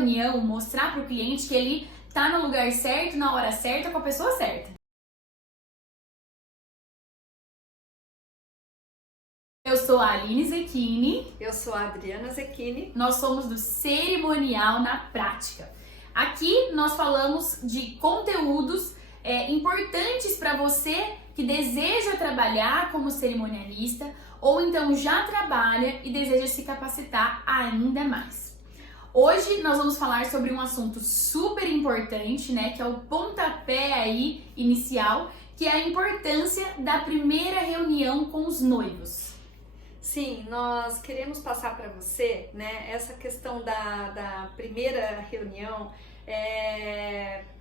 reunião mostrar para o cliente que ele está no lugar certo, na hora certa, com a pessoa certa. Eu sou a Aline Zecchini. Eu sou a Adriana Zecchini. Nós somos do Cerimonial na Prática. Aqui nós falamos de conteúdos importantes para você que deseja trabalhar como cerimonialista ou então já trabalha e deseja se capacitar ainda mais. Hoje nós vamos falar sobre um assunto super importante, né, que é o pontapé aí inicial, que é a importância da primeira reunião com os noivos. Sim, nós queremos passar para você, né, essa questão da primeira reunião.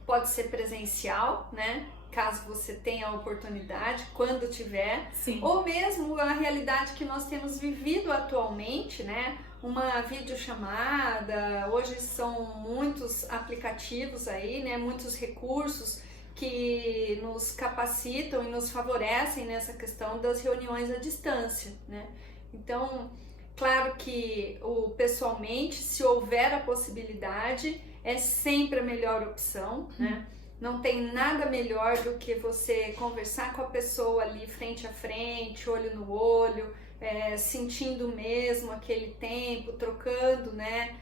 Pode ser presencial, né? Caso você tenha a oportunidade, quando tiver. Sim. Ou mesmo a realidade que nós temos vivido atualmente, né? Uma videochamada. Hoje são muitos aplicativos aí, né? Muitos recursos que nos capacitam e nos favorecem nessa questão das reuniões à distância, né? Então, claro que pessoalmente, se houver a possibilidade, é sempre a melhor opção, né? Não tem nada melhor do que você conversar com a pessoa ali frente a frente, olho no olho, sentindo mesmo aquele tempo, trocando, né,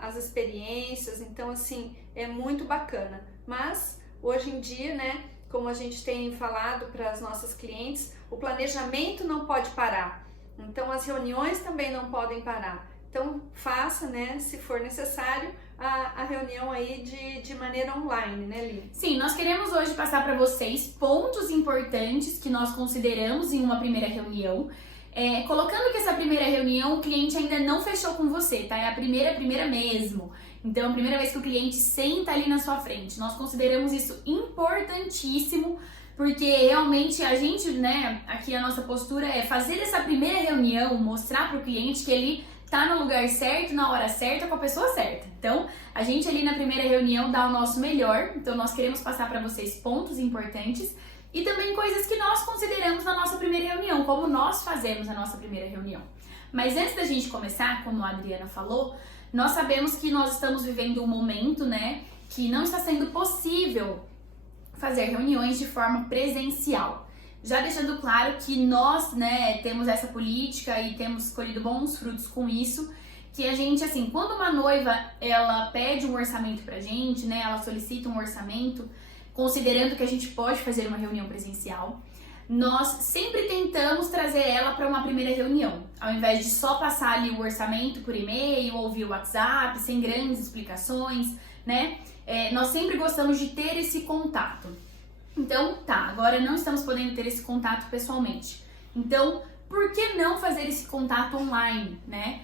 as experiências. Então, assim, é muito bacana. Mas, hoje em dia, né, como a gente tem falado para as nossas clientes, o planejamento não pode parar. Então, as reuniões também não podem parar. Então, faça, né, se for necessário, a reunião aí de maneira online, né, Li? Sim, nós queremos hoje passar para vocês pontos importantes que nós consideramos em uma primeira reunião. Colocando que essa primeira reunião o cliente ainda não fechou com você, tá? É a primeira mesmo. Então, a primeira vez que o cliente senta ali na sua frente. Nós consideramos isso importantíssimo, porque realmente a gente, né, aqui a nossa postura é fazer essa primeira reunião, mostrar para o cliente que ele tá no lugar certo, na hora certa, com a pessoa certa. Então, a gente ali na primeira reunião dá o nosso melhor. Então, nós queremos passar para vocês pontos importantes e também coisas que nós consideramos na nossa primeira reunião, como nós fazemos a nossa primeira reunião. Mas antes da gente começar, como a Adriana falou, nós sabemos que nós estamos vivendo um momento, né, que não está sendo possível fazer reuniões de forma presencial. Já deixando claro que nós, né, temos essa política e temos colhido bons frutos com isso, que a gente, assim, quando uma noiva, ela pede um orçamento pra gente, né, ela solicita um orçamento, considerando que a gente pode fazer uma reunião presencial, nós sempre tentamos trazer ela para uma primeira reunião, ao invés de só passar ali o orçamento por e-mail ou via WhatsApp, sem grandes explicações, né, nós sempre gostamos de ter esse contato. Então, tá, agora não estamos podendo ter esse contato pessoalmente. Então, por que não fazer esse contato online, né?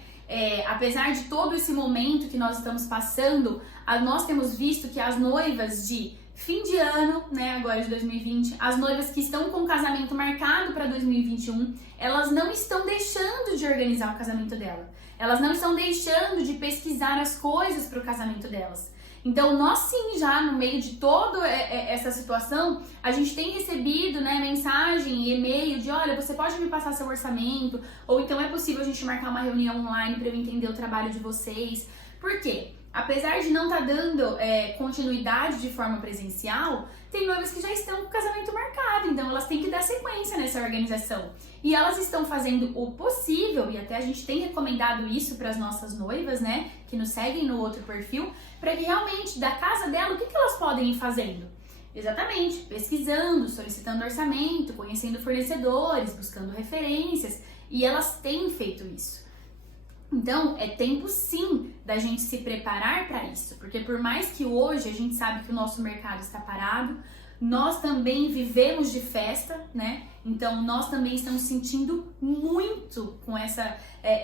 Apesar de todo esse momento que nós estamos passando, nós temos visto que as noivas de fim de ano, né, agora de 2020, as noivas que estão com o casamento marcado para 2021, elas não estão deixando de organizar o casamento dela. Elas não estão deixando de pesquisar as coisas para o casamento delas. Então, nós sim, já no meio de toda essa situação, a gente tem recebido, né, mensagem, e-mail de, olha, você pode me passar seu orçamento, ou então é possível a gente marcar uma reunião online para eu entender o trabalho de vocês. Por quê? Apesar de não estar dando continuidade de forma presencial, tem noivas que já estão com o casamento marcado, então elas têm que dar sequência nessa organização. E elas estão fazendo o possível, e até a gente tem recomendado isso para as nossas noivas, né, que nos seguem no outro perfil, para que realmente, da casa dela, o que elas podem ir fazendo? Exatamente, pesquisando, solicitando orçamento, conhecendo fornecedores, buscando referências, e elas têm feito isso. Então, é tempo sim da gente se preparar para isso, porque por mais que hoje a gente sabe que o nosso mercado está parado, nós também vivemos de festa, né? Então, nós também estamos sentindo muito com essa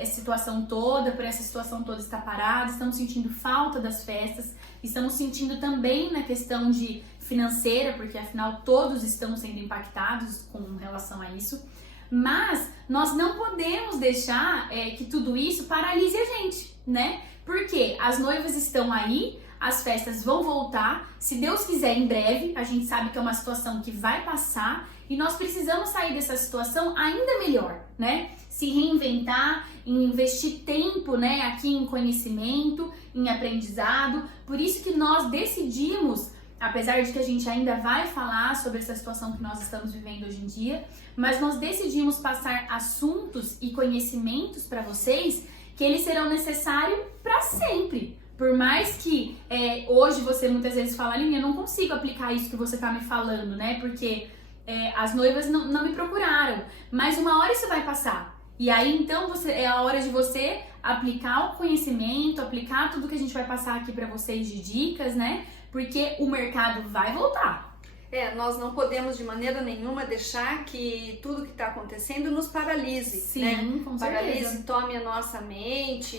situação toda, por essa situação toda estar parada, estamos sentindo falta das festas, estamos sentindo também na questão de financeira, porque afinal todos estão sendo impactados com relação a isso. Mas nós não podemos deixar que tudo isso paralise a gente, né? Porque as noivas estão aí, as festas vão voltar, se Deus quiser, em breve. A gente sabe que é uma situação que vai passar e nós precisamos sair dessa situação ainda melhor, né? Se reinventar, investir tempo, né, aqui em conhecimento, em aprendizado. Por isso que nós decidimos, apesar de que a gente ainda vai falar sobre essa situação que nós estamos vivendo hoje em dia, mas nós decidimos passar assuntos e conhecimentos para vocês que eles serão necessários para sempre. Por mais que hoje você muitas vezes fala, Aline, eu não consigo aplicar isso que você tá me falando, né? Porque as noivas não me procuraram. Mas uma hora isso vai passar. E aí, então, é a hora de você aplicar o conhecimento, aplicar tudo que a gente vai passar aqui para vocês de dicas, né? Porque o mercado vai voltar. Nós não podemos de maneira nenhuma deixar que tudo que está acontecendo nos paralise. Sim, né? com certeza. Paralise, tome a nossa mente,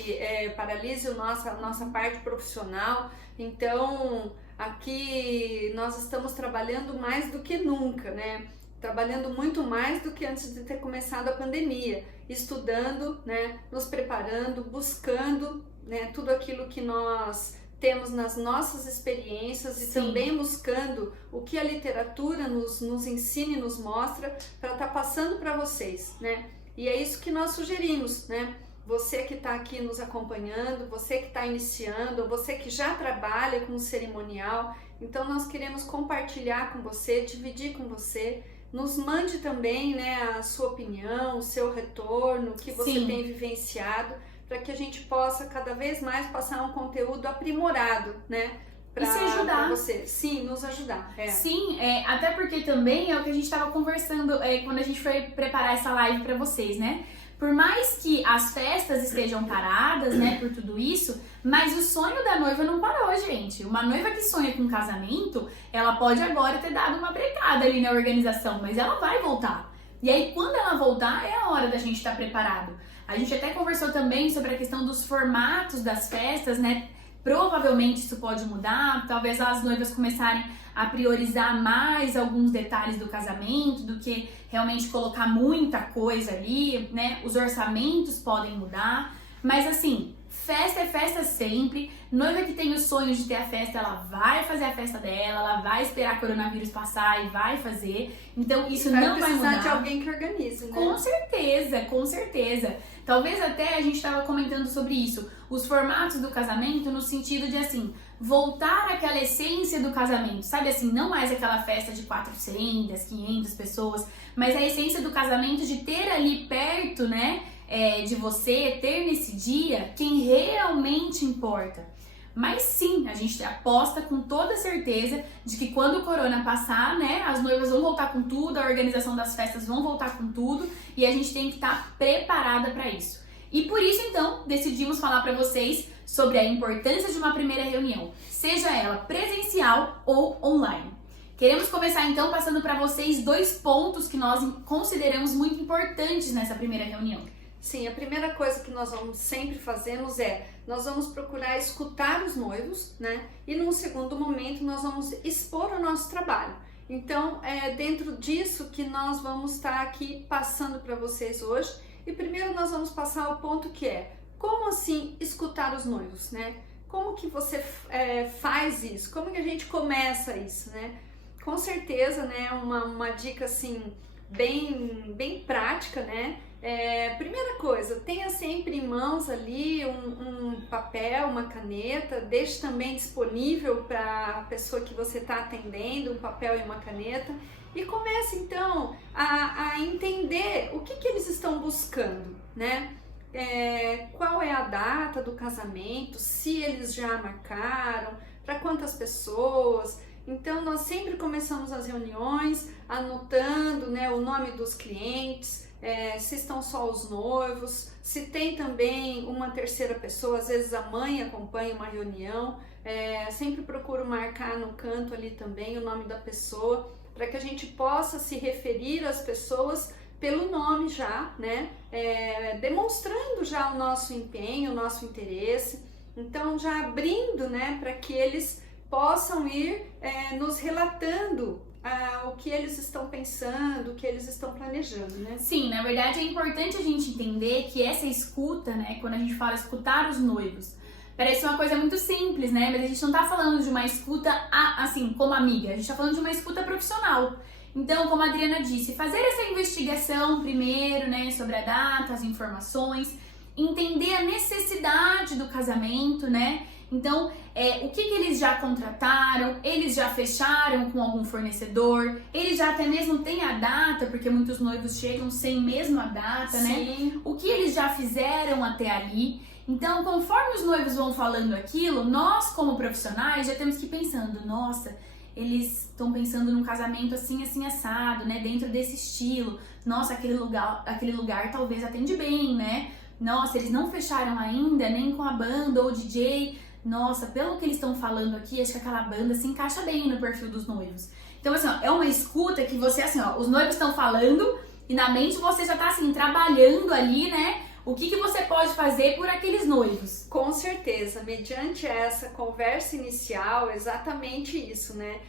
paralise a nossa parte profissional. Então, aqui nós estamos trabalhando mais do que nunca, né? Trabalhando muito mais do que antes de ter começado a pandemia, estudando, né? Nos preparando, buscando, né? Tudo aquilo que nós temos nas nossas experiências e Sim. também buscando o que a literatura nos ensina e nos mostra para estar passando para vocês, né? E é isso que nós sugerimos, né? Você que está aqui nos acompanhando, você que está iniciando, você que já trabalha com cerimonial, então nós queremos compartilhar com você, dividir com você. Nos mande também, né, a sua opinião, o seu retorno, o que você Sim. tem vivenciado, para que a gente possa cada vez mais passar um conteúdo aprimorado, né? E se ajudar. Pra você. Sim, nos ajudar. Sim, até porque também é o que a gente estava conversando quando a gente foi preparar essa live para vocês, né? Por mais que as festas estejam paradas, né, por tudo isso, mas o sonho da noiva não parou, gente. Uma noiva que sonha com casamento, ela pode agora ter dado uma brecada ali na organização, mas ela vai voltar. E aí, quando ela voltar, é a hora da gente estar preparado. A gente até conversou também sobre a questão dos formatos das festas, né? Provavelmente isso pode mudar, talvez as noivas começarem a priorizar mais alguns detalhes do casamento do que realmente colocar muita coisa ali, né? Os orçamentos podem mudar, mas assim, festa é festa sempre. Noiva que tem o sonho de ter a festa, ela vai fazer a festa dela, ela vai esperar o coronavírus passar e vai fazer. Então isso não vai mudar. Vai precisar de alguém que organize, né? Com certeza, com certeza. Talvez até a gente estava comentando sobre isso, os formatos do casamento no sentido de assim, voltar àquela essência do casamento, sabe assim, não mais aquela festa de 400, 500 pessoas, mas a essência do casamento de ter ali perto, né, de você, ter nesse dia quem realmente importa. Mas sim, a gente aposta com toda certeza de que quando o corona passar, né, as noivas vão voltar com tudo, a organização das festas vão voltar com tudo e a gente tem que estar preparada para isso. E por isso, então, decidimos falar para vocês sobre a importância de uma primeira reunião, seja ela presencial ou online. Queremos começar, então, passando para vocês 2 pontos que nós consideramos muito importantes nessa primeira reunião. Sim, a primeira coisa que nós vamos sempre fazermos nós vamos procurar escutar os noivos, né? E num segundo momento nós vamos expor o nosso trabalho. Então, é dentro disso que nós vamos estar aqui passando para vocês hoje. E primeiro nós vamos passar o ponto que como assim escutar os noivos, né? Como que você faz isso? Como que a gente começa isso, né? Com certeza, né? Uma dica assim bem prática, né? Primeira coisa, tenha sempre em mãos ali um papel, uma caneta, deixe também disponível para a pessoa que você está atendendo, um papel e uma caneta, e comece então a entender o que eles estão buscando, né? Qual é a data do casamento, se eles já marcaram, para quantas pessoas. Então nós sempre começamos as reuniões anotando, né, o nome dos clientes, se estão só os noivos, se tem também uma terceira pessoa, às vezes a mãe acompanha uma reunião, sempre procuro marcar no canto ali também o nome da pessoa, para que a gente possa se referir às pessoas pelo nome já, né, demonstrando já o nosso empenho, o nosso interesse, então já abrindo, né, para que eles possam ir nos relatando o que eles estão pensando, o que eles estão planejando, né? Sim, na verdade é importante a gente entender que essa escuta, né, quando a gente fala escutar os noivos, Parece uma coisa muito simples, né? Mas a gente não tá falando de uma escuta, assim, como amiga. A gente tá falando de uma escuta profissional. Então, como a Adriana disse, fazer essa investigação primeiro, né? Sobre a data, as informações, entender a necessidade do casamento, né? Então, o que eles já contrataram, eles já fecharam com algum fornecedor, eles já até mesmo têm a data, porque muitos noivos chegam sem mesmo a data, Sim. né? O que eles já fizeram até ali. Então, conforme os noivos vão falando aquilo, nós como profissionais já temos que ir pensando, nossa, eles estão pensando num casamento assim, assim, assado, né? Dentro desse estilo. Nossa, aquele lugar talvez atende bem, né? Nossa, eles não fecharam ainda, nem com a banda ou o DJ. Nossa, pelo que eles estão falando aqui, acho que aquela banda se encaixa bem no perfil dos noivos. Então, assim, ó, é uma escuta que você, assim, ó, os noivos estão falando e na mente você já tá, assim, trabalhando ali, né? O que você pode fazer por aqueles noivos? Com certeza, mediante essa conversa inicial, exatamente isso, né?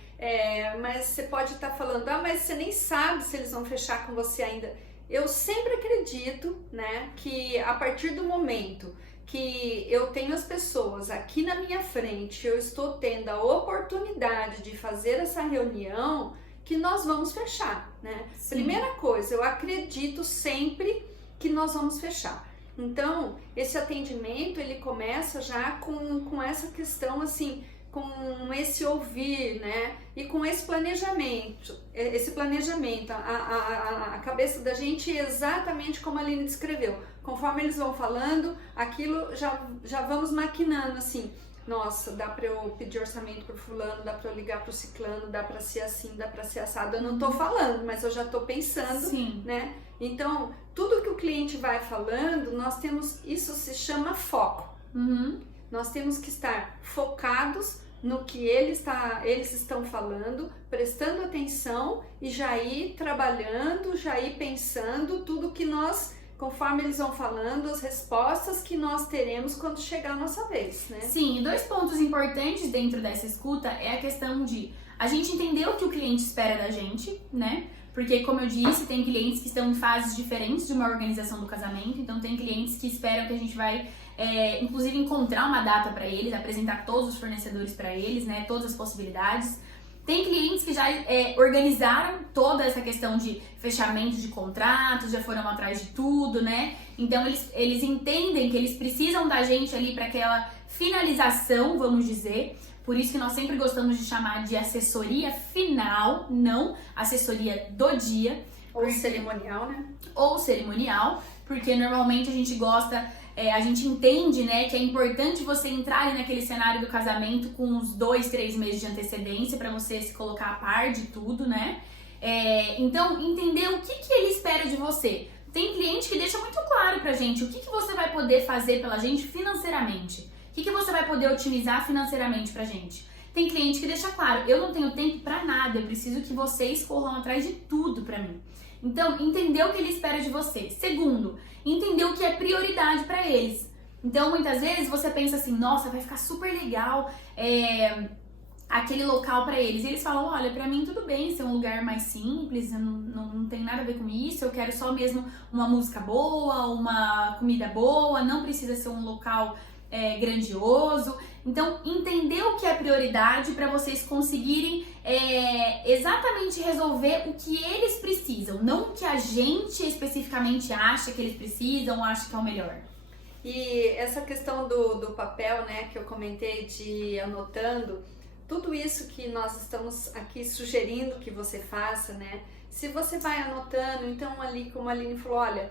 Mas você pode estar falando, mas você nem sabe se eles vão fechar com você ainda. Eu sempre acredito, né, que a partir do momento que eu tenho as pessoas aqui na minha frente, eu estou tendo a oportunidade de fazer essa reunião, que nós vamos fechar, né? Sim. Primeira coisa, eu acredito sempre que nós vamos fechar. Então, esse atendimento, ele começa já com essa questão, assim, com esse ouvir, né? E com esse planejamento. A cabeça da gente é exatamente como a Aline descreveu. Conforme eles vão falando, aquilo já vamos maquinando, assim. Nossa, dá pra eu pedir orçamento pro fulano, dá pra eu ligar pro ciclano, dá pra ser assim, dá pra ser assado. Eu não tô falando, mas eu já tô pensando, Sim. né? Então, tudo que o cliente vai falando, isso se chama foco. Uhum. Nós temos que estar focados no que eles estão falando, prestando atenção e já ir trabalhando, já ir pensando tudo que nós, conforme eles vão falando, as respostas que nós teremos quando chegar a nossa vez, né? Sim, e 2 pontos importantes dentro dessa escuta é a questão de a gente entender o que o cliente espera da gente, né? Porque, como eu disse, tem clientes que estão em fases diferentes de uma organização do casamento, então tem clientes que esperam que a gente vai, inclusive, encontrar uma data para eles, apresentar todos os fornecedores para eles, né? Todas as possibilidades. Tem clientes que já organizaram toda essa questão de fechamento de contratos, já foram atrás de tudo, né? Então, eles entendem que eles precisam da gente ali para aquela finalização, vamos dizer. Por isso que nós sempre gostamos de chamar de assessoria final, não assessoria do dia. Ou cerimonial, né? Ou cerimonial, porque normalmente a gente gosta... a gente entende, né, que é importante você entrar ali naquele cenário do casamento com uns 2, 3 meses de antecedência para você se colocar a par de tudo, né? Então, entender o que ele espera de você. Tem cliente que deixa muito claro pra gente o que você vai poder fazer pela gente financeiramente. O que você vai poder otimizar financeiramente pra gente. Tem cliente que deixa claro, eu não tenho tempo pra nada, eu preciso que vocês corram atrás de tudo pra mim. Então, entender o que ele espera de você. Segundo, entender o que é prioridade para eles. Então, muitas vezes você pensa assim, nossa, vai ficar super legal aquele local para eles. E eles falam, olha, para mim tudo bem ser um lugar mais simples, não tem nada a ver com isso, eu quero só mesmo uma música boa, uma comida boa, não precisa ser um local grandioso. Então, entender o que é prioridade para vocês conseguirem exatamente resolver o que eles precisam, não o que a gente especificamente acha que eles precisam ou acha que é o melhor. E essa questão do papel, né, que eu comentei de ir anotando, tudo isso que nós estamos aqui sugerindo que você faça, né? Se você vai anotando, então ali, como a Aline falou, olha,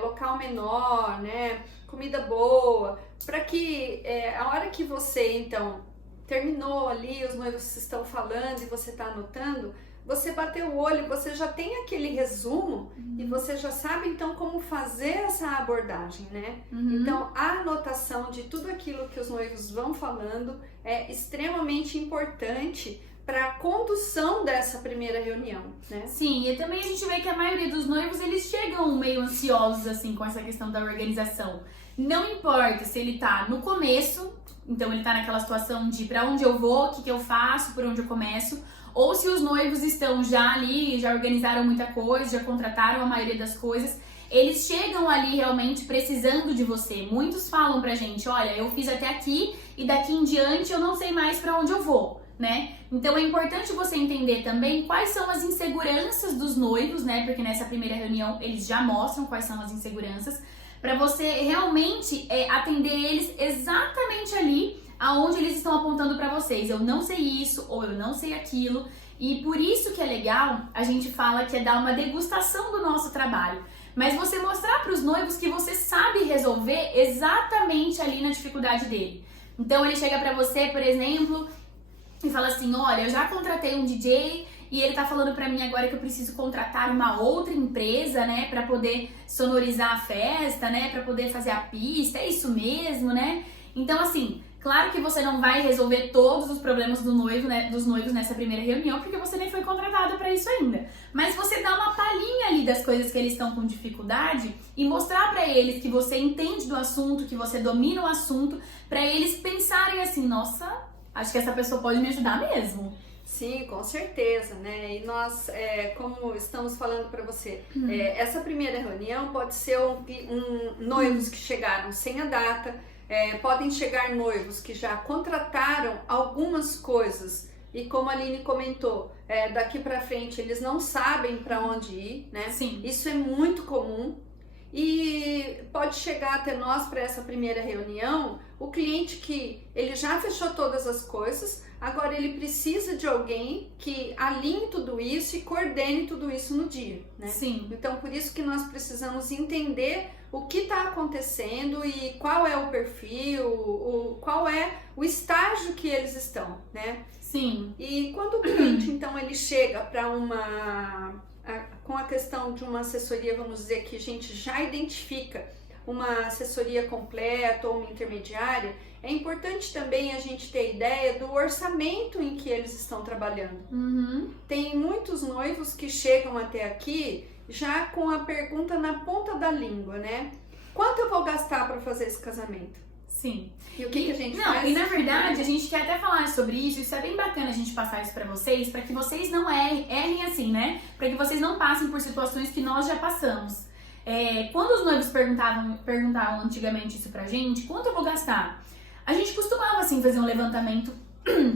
local menor, né, comida boa, para que a hora que você, então, terminou ali, os noivos estão falando e você está anotando, você bateu o olho, você já tem aquele resumo e você já sabe, então, como fazer essa abordagem, né? Então, a anotação de tudo aquilo que os noivos vão falando é extremamente importante para a condução dessa primeira reunião, né? Sim, e também a gente vê que a maioria dos noivos, eles chegam meio ansiosos, assim, com essa questão da organização. Não importa se ele tá no começo, então ele tá naquela situação de pra onde eu vou, o que eu faço, por onde eu começo, ou se os noivos estão já ali, já organizaram muita coisa, já contrataram a maioria das coisas, eles chegam ali realmente precisando de você. Muitos falam pra gente, olha, eu fiz até aqui e daqui em diante eu não sei mais pra onde eu vou, né? Então é importante você entender também quais são as inseguranças dos noivos, né? Porque nessa primeira reunião eles já mostram quais são as inseguranças, pra você realmente atender eles exatamente ali aonde eles estão apontando pra vocês. Eu não sei isso ou eu não sei aquilo. E por isso que é legal, a gente fala que é dar uma degustação do nosso trabalho. Mas você mostrar para os noivos que você sabe resolver exatamente ali na dificuldade dele. Então ele chega para você, por exemplo, e fala assim, olha, eu já contratei um DJ e ele tá falando para mim agora que eu preciso contratar uma outra empresa, né, para poder sonorizar a festa, né, para poder fazer a pista, é isso mesmo, né? Então assim, claro que você não vai resolver todos os problemas do noivo, né, dos noivos nessa primeira reunião, porque você nem foi contratada para isso ainda. Mas você dá uma palhinha ali das coisas que eles estão com dificuldade e mostrar para eles que você entende do assunto, que você domina o assunto, para eles pensarem assim, nossa, acho que essa pessoa pode me ajudar mesmo. Sim, com certeza, né? E nós, como estamos falando para você, essa primeira reunião pode ser noivos que chegaram sem a data. Podem chegar noivos que já contrataram algumas coisas e, como a Aline comentou, daqui para frente eles não sabem para onde ir, né? Sim. Isso é muito comum e pode chegar até nós para essa primeira reunião o cliente que ele já fechou todas as coisas, agora ele precisa de alguém que alinhe tudo isso e coordene tudo isso no dia, né? Sim. Então, por isso que nós precisamos entender o que está acontecendo e qual é o perfil, qual é o estágio que eles estão, né? Sim. E quando o cliente, então, ele chega para com a questão de uma assessoria, vamos dizer que a gente já identifica uma assessoria completa ou uma intermediária, é importante também a gente ter ideia do orçamento em que eles estão trabalhando. Tem muitos noivos que chegam até aqui já com a pergunta na ponta da língua, né? Quanto eu vou gastar para fazer esse casamento? Sim. E o que a gente não, faz? E na verdade, a gente quer até falar sobre isso é bem bacana a gente passar isso pra vocês, pra que vocês não errem assim, né? Pra que vocês não passem por situações que nós já passamos. Quando os noivos perguntavam antigamente isso pra gente, quanto eu vou gastar? A gente costumava, assim, fazer um levantamento,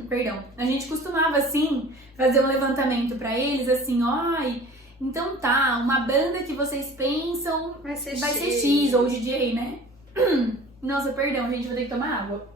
perdão, a gente costumava, assim, fazer um levantamento pra eles, assim, então tá, uma banda que vocês pensam vai ser X, ou DJ, né? Nossa, perdão, gente, vou ter que tomar água.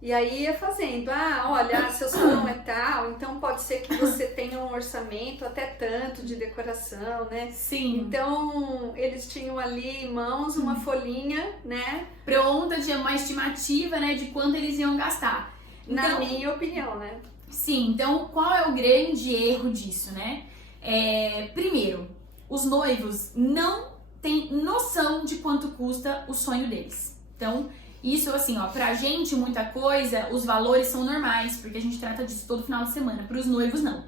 E aí ia fazendo, olha, seu salão é tal, então pode ser que você tenha um orçamento até tanto de decoração, né? Sim. Então, eles tinham ali em mãos uma folhinha, né? Pronta, de uma estimativa, né, de quanto eles iam gastar. Na minha opinião, né? Sim, então qual é o grande erro disso, né? Primeiro, os noivos não têm noção de quanto custa o sonho deles. Então, isso assim, pra gente muita coisa, os valores são normais, porque a gente trata disso todo final de semana, pros noivos não.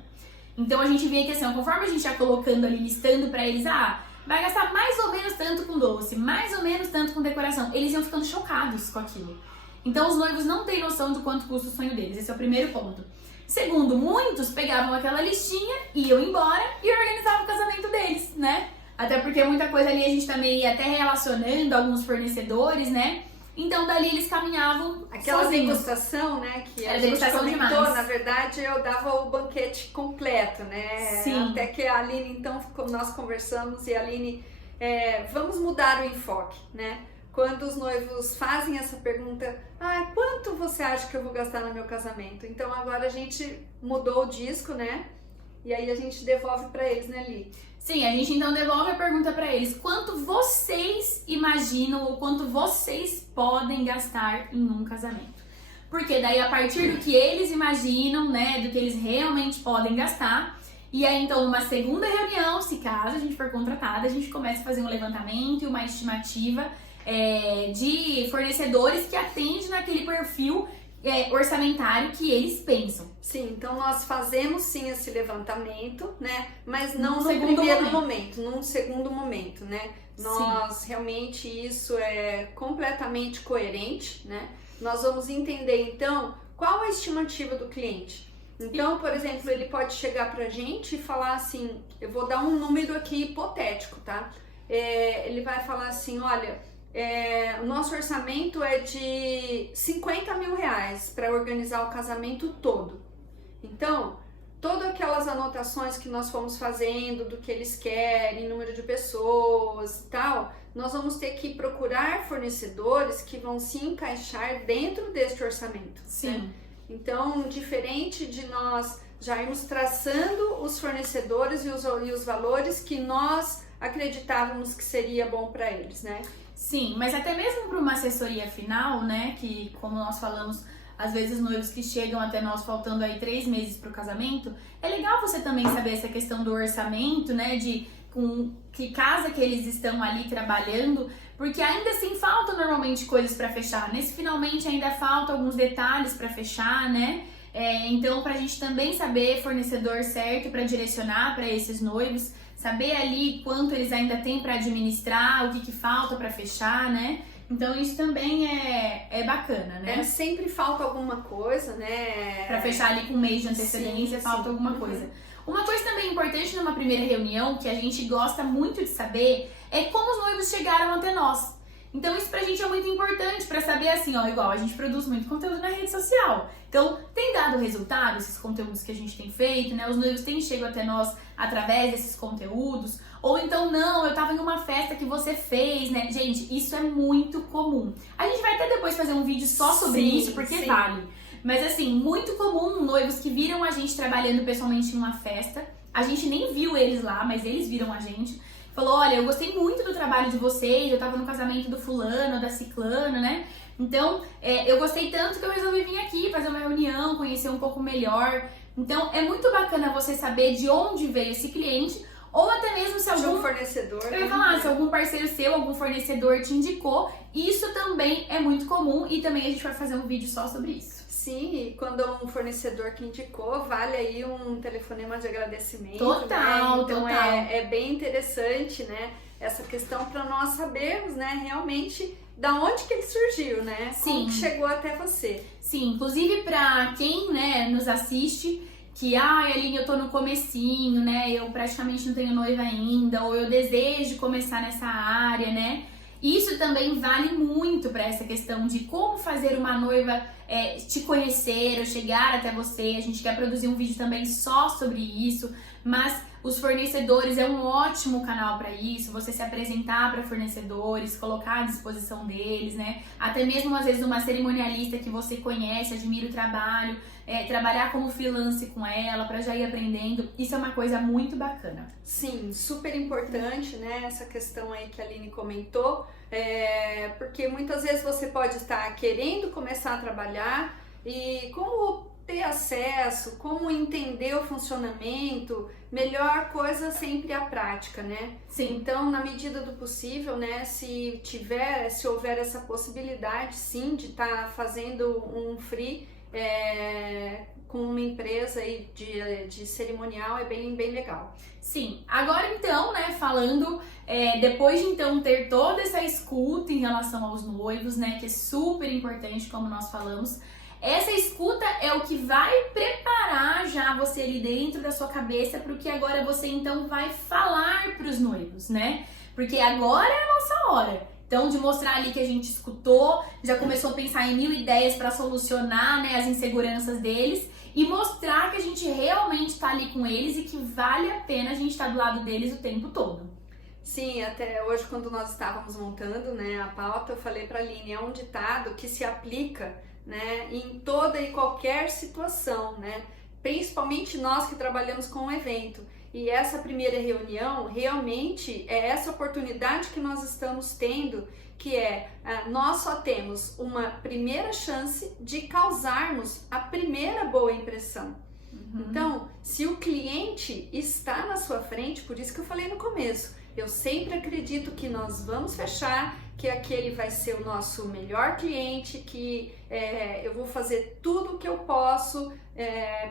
Então a gente vê que assim, conforme a gente ia colocando ali, listando pra eles, vai gastar mais ou menos tanto com doce, mais ou menos tanto com decoração, eles iam ficando chocados com aquilo. Então os noivos não têm noção do quanto custa o sonho deles, esse é o primeiro ponto. Segundo, muitos pegavam aquela listinha, iam embora e organizavam o casamento deles, né? Até porque muita coisa ali a gente também ia até relacionando alguns fornecedores, né? Então dali eles caminhavam aquela sozinhos. degustação, né, que a Era gente degustação comentou, demais. Na verdade eu dava o banquete completo, né? Sim. Até que a Aline, então, nós conversamos e a Aline, vamos mudar o enfoque, né? Quando os noivos fazem essa pergunta, quanto você acha que eu vou gastar no meu casamento? Então agora a gente mudou o disco, né? E aí a gente devolve pra eles, né, Li? Sim, a gente então devolve a pergunta pra eles. Quanto vocês imaginam ou quanto vocês podem gastar em um casamento? Porque daí a partir do que eles imaginam, né, do que eles realmente podem gastar, e aí então numa segunda reunião, se caso a gente for contratada, a gente começa a fazer um levantamento e uma estimativa de fornecedores que atendem naquele perfil orçamentário que eles pensam. Sim, então nós fazemos sim esse levantamento, né? Mas não no segundo primeiro momento, num segundo momento, né? Nós Sim. realmente isso é completamente coerente, né? Nós vamos entender então qual a estimativa do cliente. Então, por exemplo, ele pode chegar pra gente e falar assim, eu vou dar um número aqui hipotético, tá? Ele vai falar assim, olha, o nosso orçamento é de 50 mil reais para organizar o casamento todo. Então, todas aquelas anotações que nós fomos fazendo do que eles querem, número de pessoas e tal, nós vamos ter que procurar fornecedores que vão se encaixar dentro deste orçamento. Sim. Né? Então, diferente de nós já irmos traçando os fornecedores e os valores que nós acreditávamos que seria bom para eles, né? Sim, mas até mesmo para uma assessoria final, né, que como nós falamos, às vezes noivos que chegam até nós faltando aí 3 meses para o casamento, é legal você também saber essa questão do orçamento, né, de com que casa que eles estão ali trabalhando, porque ainda assim faltam normalmente coisas para fechar. Nesse finalmente ainda faltam alguns detalhes para fechar, né? Então, para a gente também saber fornecedor certo para direcionar para esses noivos, saber ali quanto eles ainda têm para administrar, o que falta para fechar, né? Então isso também é bacana, né? Sempre falta alguma coisa, né? Para fechar ali com um mês de antecedência, sim, falta alguma coisa. Uma coisa também importante numa primeira reunião, que a gente gosta muito de saber, é como os noivos chegaram até nós. Então isso pra gente é muito importante pra saber assim, ó, igual a gente produz muito conteúdo na rede social. Então tem dado resultado esses conteúdos que a gente tem feito, né? Os noivos têm chegado até nós através desses conteúdos. Ou então, não, eu tava em uma festa que você fez, né? Gente, isso é muito comum. A gente vai até depois fazer um vídeo só sobre isso, porque vale. Mas assim, muito comum noivos que viram a gente trabalhando pessoalmente em uma festa. A gente nem viu eles lá, mas eles viram a gente. Falou, olha, eu gostei muito do trabalho de vocês, eu tava no casamento do fulano, da ciclana, né? Então, eu gostei tanto que eu resolvi vir aqui fazer uma reunião, conhecer um pouco melhor. Então, é muito bacana você saber de onde veio esse cliente, ou até mesmo se algum fornecedor. Eu ia falar, se algum parceiro seu, algum fornecedor te indicou, isso também é muito comum e também a gente vai fazer um vídeo só sobre isso. Sim, e quando um fornecedor que indicou, vale aí um telefonema de agradecimento. Total, né? Então total. É bem interessante, né? Essa questão para nós sabermos, né, realmente da onde que ele surgiu, né? Sim. Como que chegou até você. Sim, inclusive para quem, né, nos assiste, que, Aline, eu tô no comecinho, né, eu praticamente não tenho noiva ainda, ou eu desejo começar nessa área, né, isso também vale muito para essa questão de como fazer uma noiva te conhecer ou chegar até você. A gente quer produzir um vídeo também só sobre isso, mas os fornecedores é um ótimo canal para isso, você se apresentar para fornecedores, colocar à disposição deles, né? Até mesmo às vezes uma cerimonialista que você conhece, admira o trabalho, trabalhar como freelance com ela para já ir aprendendo, isso é uma coisa muito bacana. Sim, super importante, né? Essa questão aí que a Aline comentou, porque muitas vezes você pode estar querendo começar a trabalhar e como ter acesso, como entender o funcionamento, melhor coisa sempre a prática, né? Sim. Então, na medida do possível, né, se houver essa possibilidade, sim, de estar fazendo um free com uma empresa aí de cerimonial, é bem legal. Sim, agora então, né, falando, depois de então ter toda essa escuta em relação aos noivos, né, que é super importante, como nós falamos, essa escuta é o que vai preparar já você ali dentro da sua cabeça para o que agora você então vai falar para os noivos, né? Porque agora é a nossa hora. Então, de mostrar ali que a gente escutou, já começou a pensar em 1000 ideias para solucionar, né, as inseguranças deles e mostrar que a gente realmente está ali com eles e que vale a pena a gente estar do lado deles o tempo todo. Sim, até hoje quando nós estávamos montando, né, a pauta, eu falei para a Aline, é um ditado que se aplica, né, em toda e qualquer situação, né, principalmente nós que trabalhamos com o evento. E essa primeira reunião realmente é essa oportunidade que nós estamos tendo, que nós só temos uma primeira chance de causarmos a primeira boa impressão. Então, se o cliente está na sua frente, por isso que eu falei no começo, eu sempre acredito que nós vamos fechar, que aquele vai ser o nosso melhor cliente, que eu vou fazer tudo o que eu posso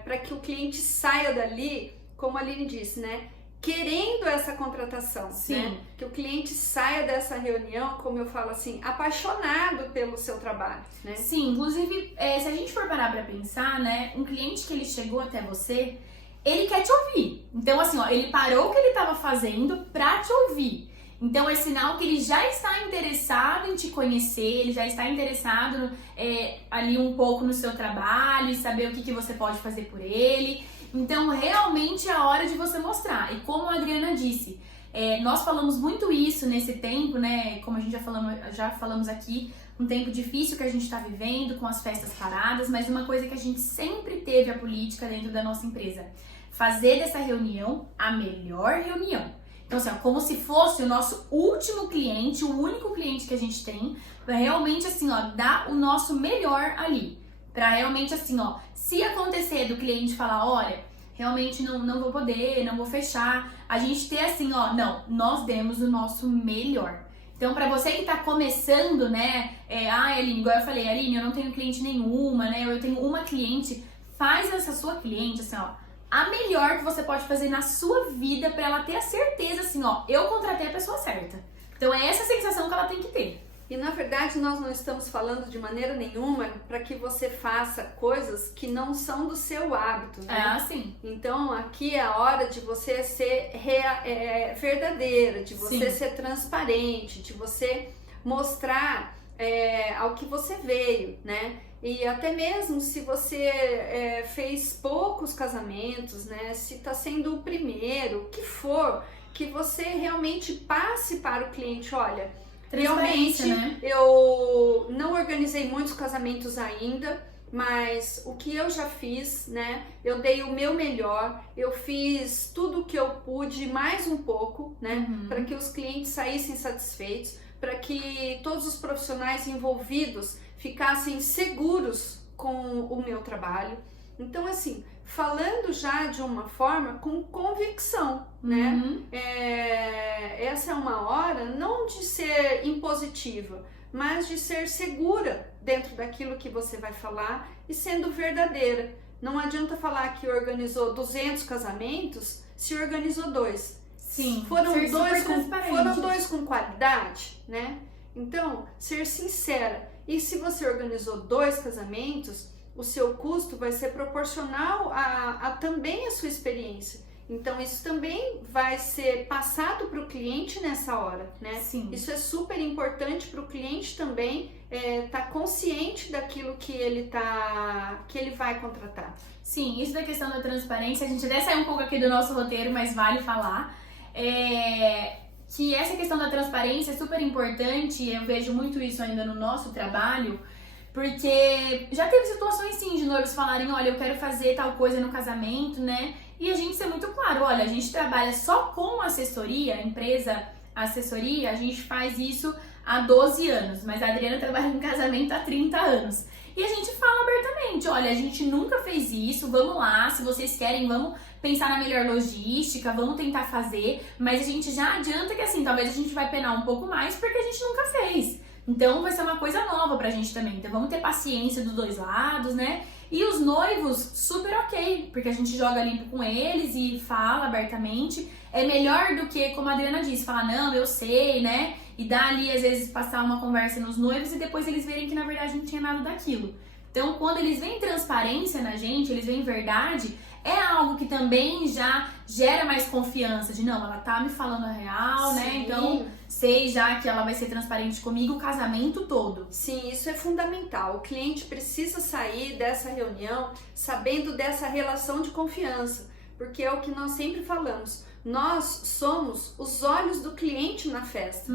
para que o cliente saia dali, como a Aline disse, né? querendo essa contratação, Sim. né? Que o cliente saia dessa reunião, como eu falo assim, apaixonado pelo seu trabalho, né? Sim, inclusive, se a gente for parar pra pensar, né, um cliente que ele chegou até você, ele quer te ouvir. Então, assim, ó, ele parou o que ele estava fazendo pra te ouvir. Então, é sinal que ele já está interessado em te conhecer, ele já está interessado ali um pouco no seu trabalho e saber o que você pode fazer por ele. Então, realmente é a hora de você mostrar. E como a Adriana disse, nós falamos muito isso nesse tempo, né? Como a gente já falamos aqui, um tempo difícil que a gente está vivendo, com as festas paradas, mas uma coisa que a gente sempre teve a política dentro da nossa empresa: fazer dessa reunião a melhor reunião. Então, assim, ó, como se fosse o nosso último cliente, o único cliente que a gente tem, pra realmente, assim, ó, dar o nosso melhor ali. Pra realmente, assim, ó, se acontecer do cliente falar, olha, realmente não vou poder, não vou fechar, a gente ter assim, ó, não, nós demos o nosso melhor. Então, pra você que tá começando, né, Aline, igual eu falei, Aline, eu não tenho cliente nenhuma, né, eu tenho uma cliente, faz essa sua cliente, assim, ó, a melhor que você pode fazer na sua vida pra ela ter a certeza, assim, ó, eu contratei a pessoa certa. Então, é essa sensação que ela tem que ter. E na verdade nós não estamos falando de maneira nenhuma para que você faça coisas que não são do seu hábito, né? Sim. Então aqui é a hora de você ser verdadeira, de você ser transparente, de você mostrar ao que você veio, né? E até mesmo se você fez poucos casamentos, né? Se está sendo o primeiro, o que for, que você realmente passe para o cliente, olha, realmente, né? Eu não organizei muitos casamentos ainda, mas o que eu já fiz, né? Eu dei o meu melhor, eu fiz tudo o que eu pude, mais um pouco, né? Para que os clientes saíssem satisfeitos, para que todos os profissionais envolvidos ficassem seguros com o meu trabalho. Então, assim, falando já de uma forma com convicção, né? Essa é uma hora não de ser impositiva, mas de ser segura dentro daquilo que você vai falar e sendo verdadeira. Não adianta falar que organizou 200 casamentos se organizou 2. Sim, foram dois com qualidade, né? Então, ser sincera. E se você organizou 2 casamentos, o seu custo vai ser proporcional a também a sua experiência. Então, isso também vai ser passado para o cliente nessa hora, né? Sim. Isso é super importante para o cliente também tá consciente daquilo que ele vai contratar. Sim, isso da questão da transparência, a gente até saiu um pouco aqui do nosso roteiro, mas vale falar. Que essa questão da transparência é super importante, eu vejo muito isso ainda no nosso trabalho, porque já teve situações sim de noivos falarem, olha, eu quero fazer tal coisa no casamento, né? E a gente ser muito claro, olha, a gente trabalha só com assessoria, empresa assessoria, a gente faz isso há 12 anos, mas a Adriana trabalha em casamento há 30 anos. E a gente fala abertamente, olha, a gente nunca fez isso, vamos lá, se vocês querem, vamos pensar na melhor logística, vamos tentar fazer, mas a gente já adianta que assim, talvez a gente vai penar um pouco mais porque a gente nunca fez. Então vai ser uma coisa nova pra gente também, então vamos ter paciência dos dois lados, né? E os noivos, super ok, porque a gente joga limpo com eles e fala abertamente. É melhor do que, como a Adriana disse, falar, não, eu sei, né? E dar ali, às vezes, passar uma conversa nos noivos e depois eles verem que, na verdade, não tinha nada daquilo. Então, quando eles veem transparência na gente, eles veem verdade, é algo que também já gera mais confiança, de não, ela tá me falando a real, né? Então, sei já que ela vai ser transparente comigo o casamento todo. Sim, isso é fundamental. O cliente precisa sair dessa reunião sabendo dessa relação de confiança, porque é o que nós sempre falamos. Nós somos os olhos do cliente na festa.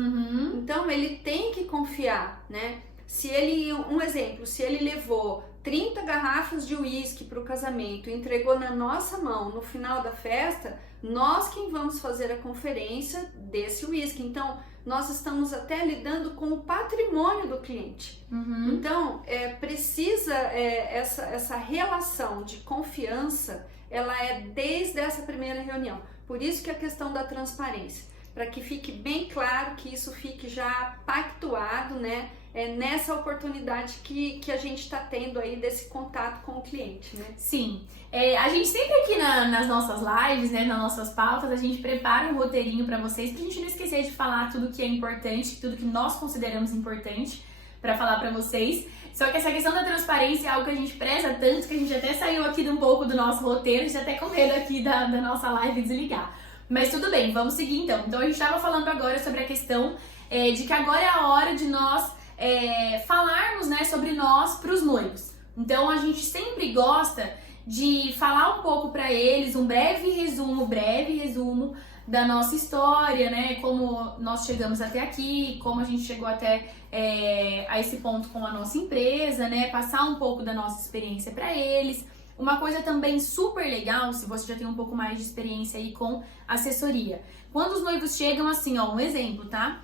Então, ele tem que confiar, né? Se ele, um exemplo, se ele levou 30 garrafas de uísque para o casamento e entregou na nossa mão no final da festa, nós quem vamos fazer a conferência desse uísque. Então, nós estamos até lidando com o patrimônio do cliente. Então, precisa essa relação de confiança, ela é desde essa primeira reunião. Por isso que a questão da transparência, para que fique bem claro, que isso fique já pactuado, né? nessa oportunidade que a gente está tendo aí desse contato com o cliente, né? Sim. A gente sempre aqui nas nossas lives, né, nas nossas pautas, a gente prepara um roteirinho para vocês, pra gente não esquecer de falar tudo que é importante, tudo que nós consideramos importante para falar para vocês. Só que essa questão da transparência é algo que a gente preza tanto que a gente até saiu aqui de um pouco do nosso roteiro, a gente até com medo aqui da nossa live desligar. Mas tudo bem, vamos seguir então. Então a gente estava falando agora sobre a questão de que agora é a hora de nós falarmos, né, sobre nós para os noivos. Então a gente sempre gosta de falar um pouco para eles, um breve resumo da nossa história, né? Como nós chegamos até aqui, como a gente chegou até a esse ponto com a nossa empresa, né? Passar um pouco da nossa experiência para eles. Uma coisa também super legal, se você já tem um pouco mais de experiência aí com assessoria. Quando os noivos chegam assim, ó, um exemplo, tá?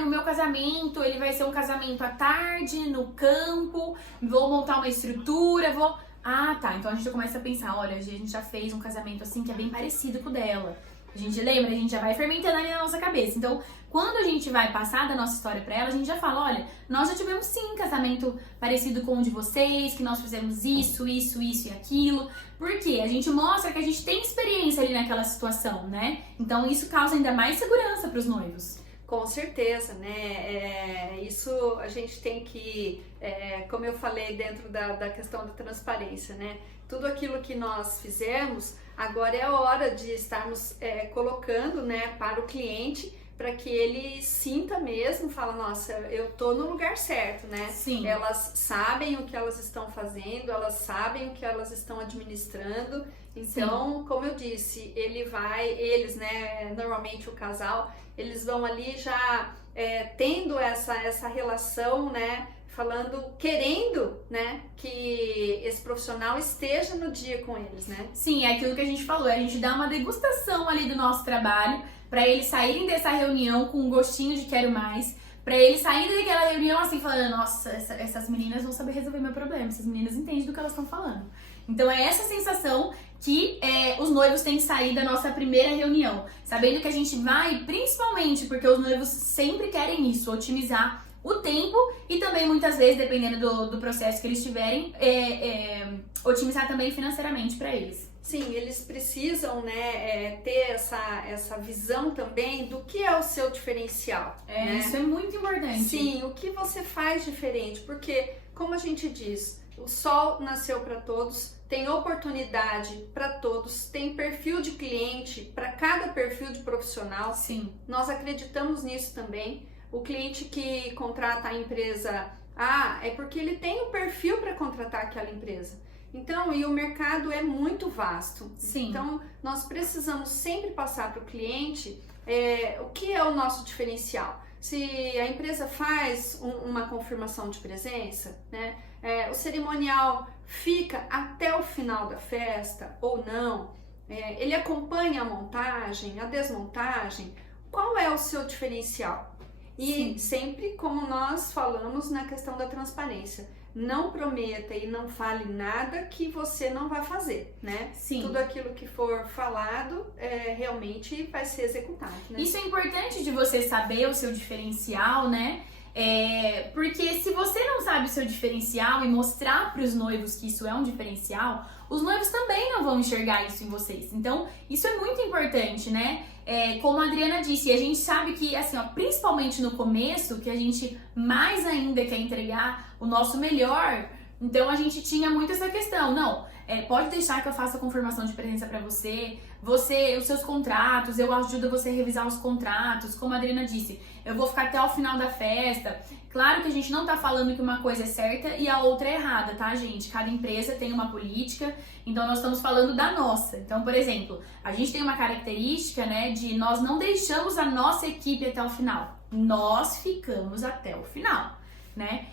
O meu casamento, ele vai ser um casamento à tarde, no campo, vou montar uma estrutura, tá, então a gente já começa a pensar, olha, a gente já fez um casamento assim que é bem parecido com o dela. A gente lembra, a gente já vai fermentando ali na nossa cabeça. Então, quando a gente vai passar da nossa história pra ela, a gente já fala, olha, nós já tivemos sim um casamento parecido com o de vocês, que nós fizemos isso e aquilo. Por quê? A gente mostra que a gente tem experiência ali naquela situação, né? Então, isso causa ainda mais segurança pros noivos. Com certeza, né? Isso a gente tem que, como eu falei dentro da questão da transparência, né? Tudo aquilo que nós fizemos, agora é a hora de estarmos colocando, né, para o cliente, para que ele sinta mesmo, fala, nossa, eu tô no lugar certo, né? Sim. Elas sabem o que elas estão fazendo, elas sabem o que elas estão administrando. Então, como eu disse, eles, né, normalmente o casal, eles vão ali já tendo essa relação, né, querendo, né, que esse profissional esteja no dia com eles, né? Sim, é aquilo que a gente falou, a gente dá uma degustação ali do nosso trabalho, para eles saírem dessa reunião com um gostinho de quero mais, para eles saírem daquela reunião assim falando, nossa, essas meninas vão saber resolver meu problema, essas meninas entendem do que elas estão falando. Então é essa sensação que os noivos têm que sair da nossa primeira reunião, sabendo que a gente vai, principalmente porque os noivos sempre querem isso, otimizar o tempo e também muitas vezes, dependendo do processo que eles tiverem, otimizar também financeiramente para eles. Sim, eles precisam, né, ter essa visão também do que é o seu diferencial. Né? Isso é muito importante. Sim, o que você faz diferente, porque, como a gente diz, o sol nasceu para todos, tem oportunidade para todos, tem perfil de cliente para cada perfil de profissional. Sim. Nós acreditamos nisso também. O cliente que contrata a empresa é porque ele tem o perfil para contratar aquela empresa. Então, e o mercado é muito vasto. Sim. Então, nós precisamos sempre passar para o cliente o que é o nosso diferencial. Se a empresa faz uma confirmação de presença, né, o cerimonial fica até o final da festa ou não, ele acompanha a montagem, a desmontagem, qual é o seu diferencial? E Sim. sempre como nós falamos na questão da transparência, não prometa e não fale nada que você não vai fazer, né? Sim. Tudo aquilo que for falado realmente vai ser executado, né? Isso é importante de você saber o seu diferencial, né? Porque se você não sabe o seu diferencial e mostrar para os noivos que isso é um diferencial, os noivos também não vão enxergar isso em vocês. Então, isso é muito importante, né? Como a Adriana disse, a gente sabe que, assim, ó, principalmente no começo, que a gente mais ainda quer entregar o nosso melhor, então a gente tinha muito essa questão, não, pode deixar que eu faça a confirmação de presença para você, os seus contratos, eu ajudo você a revisar os contratos, como a Adriana disse, eu vou ficar até o final da festa. Claro que a gente não tá falando que uma coisa é certa e a outra é errada, tá, gente? Cada empresa tem uma política, então nós estamos falando da nossa. Então, por exemplo, a gente tem uma característica, né, de nós não deixamos a nossa equipe até o final. Nós ficamos até o final, né?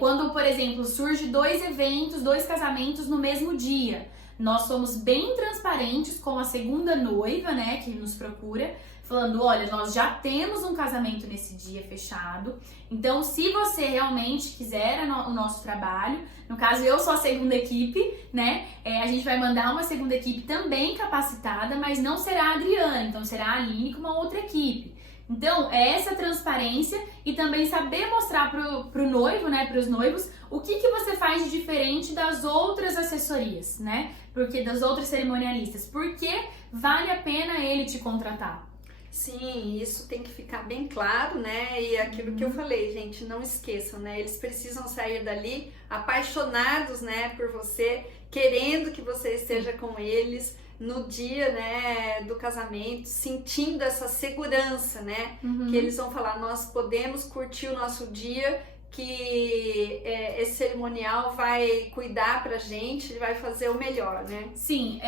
Quando, por exemplo, surge 2 eventos, 2 casamentos no mesmo dia, nós somos bem transparentes com a segunda noiva, né, que nos procura, falando, olha, nós já temos um casamento nesse dia fechado, então se você realmente quiser o nosso trabalho, no caso eu sou a segunda equipe, né, a gente vai mandar uma segunda equipe também capacitada, mas não será a Adriana, então será a Aline com uma outra equipe. Então, é essa transparência e também saber mostrar pro noivo, né, pros noivos, o que você faz de diferente das outras assessorias, né? Porque das outras cerimonialistas. Porque vale a pena ele te contratar. Sim, isso tem que ficar bem claro, né? E aquilo que eu falei, gente, não esqueçam, né? Eles precisam sair dali apaixonados, né, por você, querendo que você esteja com eles no dia, né, do casamento, sentindo essa segurança, né? Que eles vão falar, nós podemos curtir o nosso dia, que esse cerimonial vai cuidar pra gente, vai fazer o melhor, né? Sim,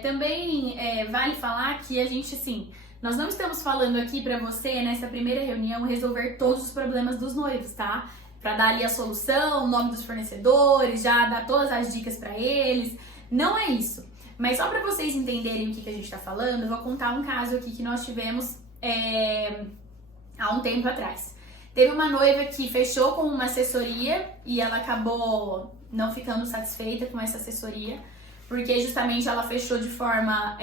também vale falar que a gente, assim, nós não estamos falando aqui pra você, nessa primeira reunião, resolver todos os problemas dos noivos, tá? Pra dar ali a solução, o nome dos fornecedores, já dar todas as dicas pra eles. Não é isso. Mas só pra vocês entenderem o que a gente tá falando, eu vou contar um caso aqui que nós tivemos há um tempo atrás. Teve uma noiva que fechou com uma assessoria e ela acabou não ficando satisfeita com essa assessoria, porque justamente ela fechou de forma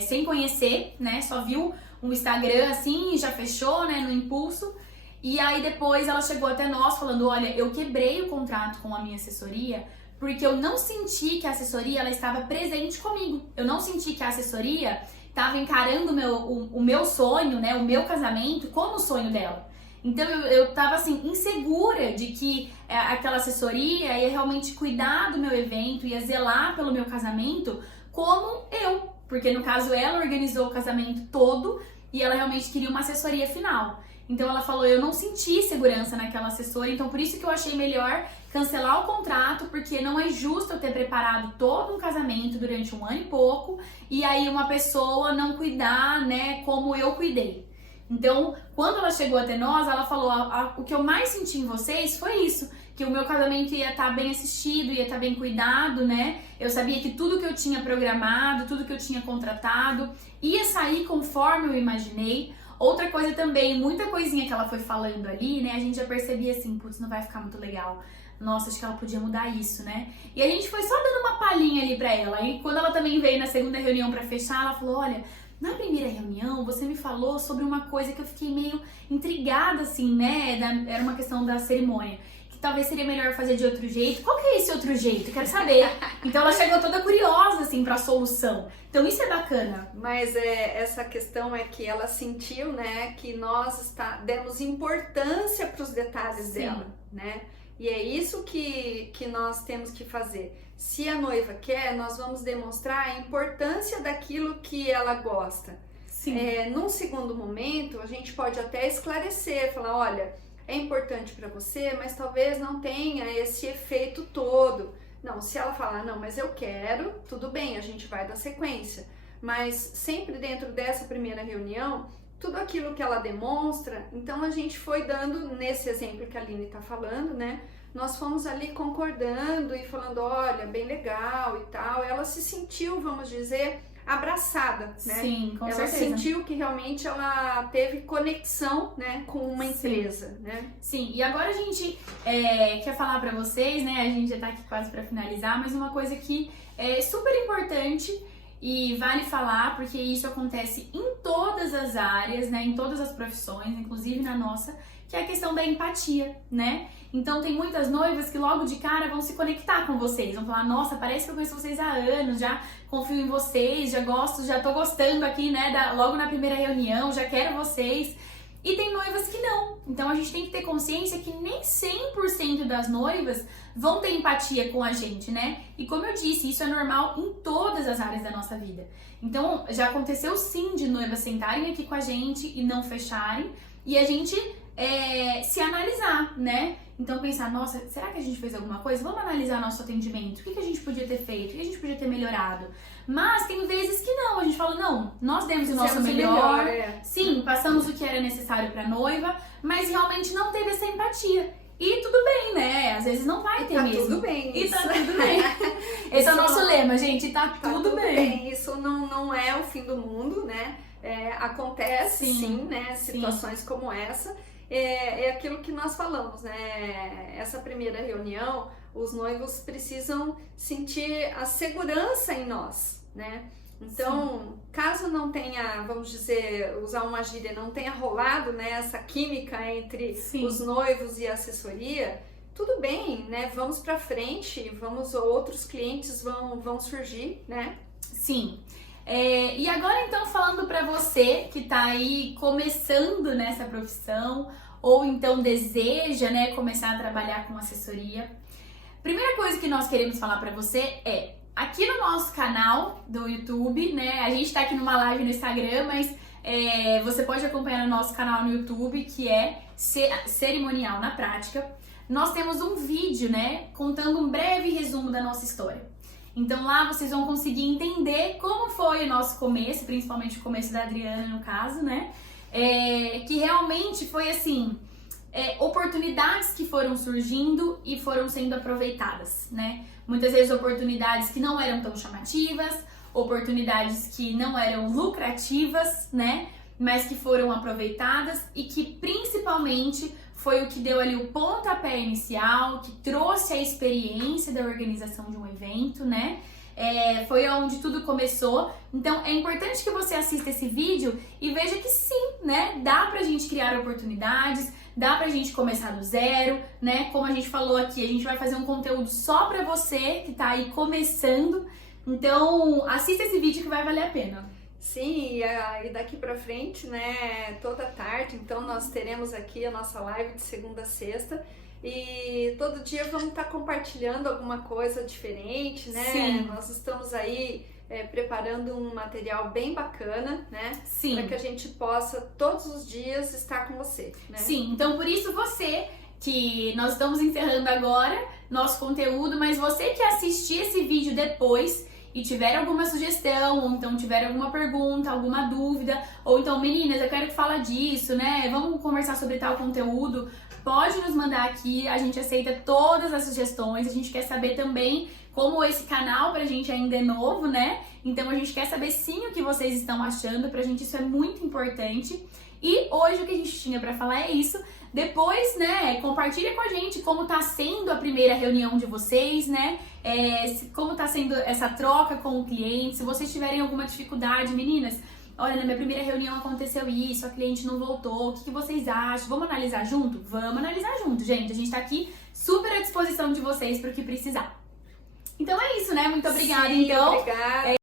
sem conhecer, né? Só viu um Instagram assim e já fechou, né? No impulso. E aí depois ela chegou até nós falando, olha, eu quebrei o contrato com a minha assessoria porque eu não senti que a assessoria ela estava presente comigo. Eu não senti que a assessoria estava encarando o meu sonho, né? O meu casamento como o sonho dela. Então eu tava assim, insegura de que aquela assessoria ia realmente cuidar do meu evento, ia zelar pelo meu casamento como eu. Porque no caso ela organizou o casamento todo e ela realmente queria uma assessoria final. Então ela falou, eu não senti segurança naquela assessora, então por isso que eu achei melhor cancelar o contrato, porque não é justo eu ter preparado todo um casamento durante 1 ano e pouco e aí uma pessoa não cuidar, né, como eu cuidei. Então, quando ela chegou até nós, ela falou, o que eu mais senti em vocês foi isso, que o meu casamento ia estar bem assistido, ia estar bem cuidado, né? Eu sabia que tudo que eu tinha programado, tudo que eu tinha contratado, ia sair conforme eu imaginei. Outra coisa também, muita coisinha que ela foi falando ali, né? A gente já percebia assim, putz, não vai ficar muito legal. Nossa, acho que ela podia mudar isso, né? E a gente foi só dando uma palhinha ali pra ela. E quando ela também veio na segunda reunião pra fechar, ela falou, olha, na primeira reunião, você me falou sobre uma coisa que eu fiquei meio intrigada, assim, né? Era uma questão da cerimônia. Que talvez seria melhor fazer de outro jeito. Qual que é esse outro jeito? Quero saber. Então ela chegou toda curiosa, assim, pra solução. Então isso é bacana. Mas essa questão é que ela sentiu, né, que nós demos importância pros detalhes dela, né? E é isso que nós temos que fazer. Se a noiva quer, nós vamos demonstrar a importância daquilo que ela gosta. Sim. Num segundo momento, a gente pode até esclarecer, falar, olha, é importante para você, mas talvez não tenha esse efeito todo. Não, se ela falar, não, mas eu quero, tudo bem, a gente vai dar sequência. Mas sempre dentro dessa primeira reunião, tudo aquilo que ela demonstra, então a gente foi dando, nesse exemplo que a Aline está falando, né? Nós fomos ali concordando e falando, olha, bem legal e tal. Ela se sentiu, vamos dizer, abraçada, né? Sim, com certeza. Ela sentiu que realmente ela teve conexão, né, com uma empresa, né? Sim, e agora a gente quer falar pra vocês, né? A gente já tá aqui quase pra finalizar, mas uma coisa que é super importante e vale falar, porque isso acontece em todas as áreas, né? Em todas as profissões, inclusive na nossa, que é a questão da empatia, né? Então tem muitas noivas que logo de cara vão se conectar com vocês, vão falar, nossa, parece que eu conheço vocês há anos, já confio em vocês, já tô gostando aqui, né, logo na primeira reunião, já quero vocês. E tem noivas que não. Então a gente tem que ter consciência que nem 100% das noivas vão ter empatia com a gente, né? E como eu disse, isso é normal em todas as áreas da nossa vida. Então já aconteceu sim de noivas sentarem aqui com a gente e não fecharem, e a gente se analisar, né? Então pensar, nossa, será que a gente fez alguma coisa? Vamos analisar nosso atendimento. O que a gente podia ter feito? O que a gente podia ter melhorado? Mas tem vezes que não, a gente fala, não, nós demos o nosso melhor, sim, passamos o que era necessário pra noiva, mas realmente não teve essa empatia. E tudo bem, né? Às vezes não vai ter mesmo. Tudo bem. E tá tudo bem. Esse é o nosso lema, gente, tá tudo bem. Isso não é o fim do mundo, né? Acontece sim, né? Situações como essa. É aquilo que nós falamos, né? Essa primeira reunião, os noivos precisam sentir a segurança em nós, né? Então, caso não tenha, vamos dizer, usar uma gíria, não tenha rolado, né, essa química entre os noivos e a assessoria, tudo bem, né? Vamos para frente, outros clientes vão surgir, né? Sim. E agora então falando para você que tá aí começando nessa profissão ou então deseja, né, começar a trabalhar com assessoria. Primeira coisa que nós queremos falar para você é aqui no nosso canal do YouTube, né? A gente tá aqui numa live no Instagram, mas você pode acompanhar no nosso canal no YouTube, que é Cerimonial na Prática. Nós temos um vídeo, né, contando um breve resumo da nossa história. Então lá vocês vão conseguir entender como foi o nosso começo, principalmente o começo da Adriana, no caso, né? Que realmente foi assim, oportunidades que foram surgindo e foram sendo aproveitadas, né? Muitas vezes oportunidades que não eram tão chamativas, oportunidades que não eram lucrativas, né? Mas que foram aproveitadas e que principalmente foi o que deu ali o pontapé inicial, que trouxe a experiência da organização de um evento, né? Foi onde tudo começou. Então é importante que você assista esse vídeo e veja que sim, né? Dá pra gente criar oportunidades, dá pra gente começar do zero, né? Como a gente falou aqui, a gente vai fazer um conteúdo só pra você que tá aí começando. Então assista esse vídeo que vai valer a pena. Sim, e daqui pra frente, né, toda tarde, então nós teremos aqui a nossa live de segunda a sexta e todo dia vamos estar compartilhando alguma coisa diferente, né? Sim. Nós estamos aí preparando um material bem bacana, né? Sim. Para que a gente possa todos os dias estar com você, né? Sim, então por isso você que nós estamos encerrando agora nosso conteúdo, mas você que assistir esse vídeo depois e tiver alguma sugestão, ou então tiver alguma pergunta, alguma dúvida, ou então, meninas, eu quero que fala disso, né? Vamos conversar sobre tal conteúdo, pode nos mandar aqui, a gente aceita todas as sugestões, a gente quer saber também como esse canal pra gente ainda é novo, né? Então a gente quer saber sim o que vocês estão achando, pra gente isso é muito importante. E hoje o que a gente tinha pra falar é isso. Depois, né, compartilha com a gente como tá sendo a primeira reunião de vocês, né? Como tá sendo essa troca com o cliente. Se vocês tiverem alguma dificuldade, meninas, olha, na minha primeira reunião aconteceu isso, a cliente não voltou, o que vocês acham? Vamos analisar junto? Vamos analisar junto, gente. A gente tá aqui super à disposição de vocês para o que precisar. Então é isso, né? Muito obrigada, Sim, então. Obrigada.